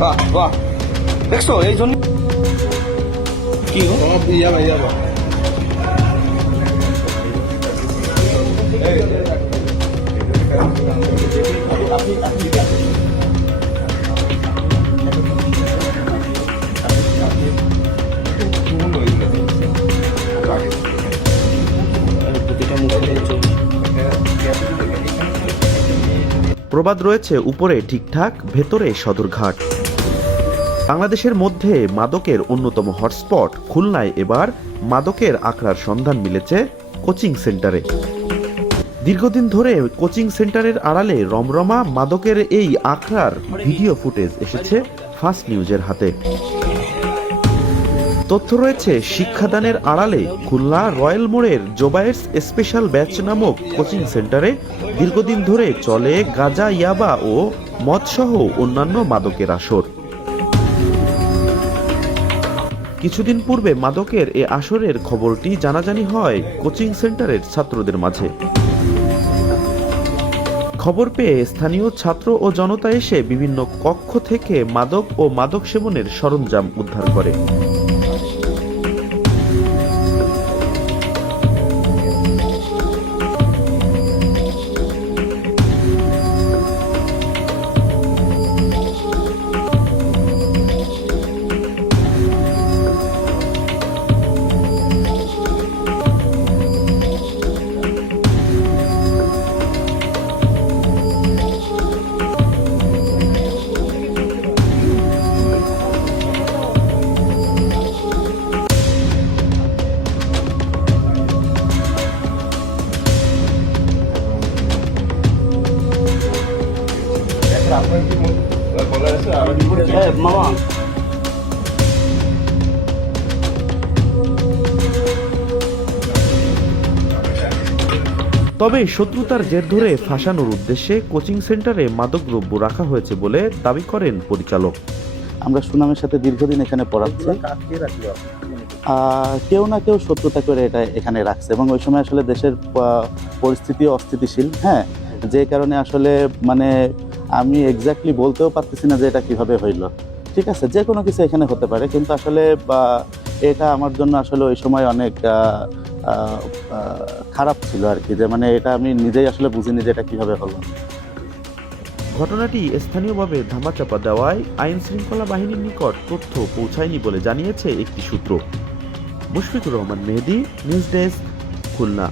বাহ বাহ, দেখছো এই জন্য কি গো? প্রবাদ রয়েছে, উপরে ঠিকঠাক, ভেতরে সদরঘাট। বাংলাদেশের মধ্যে মাদকের অন্যতম হটস্পট খুলনায় এবার মাদকের আখড়ার সন্ধান মিলেছে কোচিং সেন্টারে। দীর্ঘদিন ধরে কোচিং সেন্টারের আড়ালে রমরমা মাদকের এই আখড়ার ভিডিও ফুটেজ এসেছে ফাস্ট নিউজের হাতে। তথ্য রয়েছে, শিক্ষাদানের আড়ালে খুলনা রয়্যাল মোড়ের জোবায়ের্স স্পেশাল ব্যাচ নামক কোচিং সেন্টারে দীর্ঘদিন ধরে চলে গাঁজা, ইয়াবা ও মদসহ অন্যান্য মাদকের আসর। কিছুদিন পূর্বে মাদকের এ আসরের খবরটি জানাজানি হয় কোচিং সেন্টারের ছাত্রদের মাঝে। খবর পেয়ে স্থানীয় ছাত্র ও জনতা এসে বিভিন্ন কক্ষ থেকে মাদক ও মাদক সেবনের সরঞ্জাম উদ্ধার করে। মামা তবে শত্রুতার জের ধরে ফাঁসানোর উদ্দেশ্যে কোচিং সেন্টারে মাদকদ্রব্য রাখা হয়েছে বলে দাবি করেন পরিচালক। আমরা সুনামের সাথে দীর্ঘদিন এখানে পড়াচ্ছি, কেউ না কেউ শত্রুতা করে এটা এখানে রাখছে এবং ওই সময় আসলে দেশের পরিস্থিতি অস্থিতিশীল, হ্যাঁ, যে কারণে আসলে মানে আমি এক্স্যাক্টলি বলতেও পারতেছি না যে এটা কিভাবে হইল। ঠিক আছে, যে কোনো কিছু এখানে হতে পারে, কিন্তু আসলে এটা আমার জন্য আসলে ওই সময় অনেক খারাপ ছিল আর কি, যে মানে এটা আমি নিজেই আসলে বুঝিনি যে এটা কিভাবে হলো। ঘটনাটি স্থানীয়ভাবে ধামাচাপা দেওয়ায় আইন শৃঙ্খলা বাহিনীর নিকট তথ্য পৌঁছায়নি বলে জানিয়েছে একটি সূত্র। মুশফিকুর রহমান মেহেদী, নিউজ ডেস্ক, খুলনা।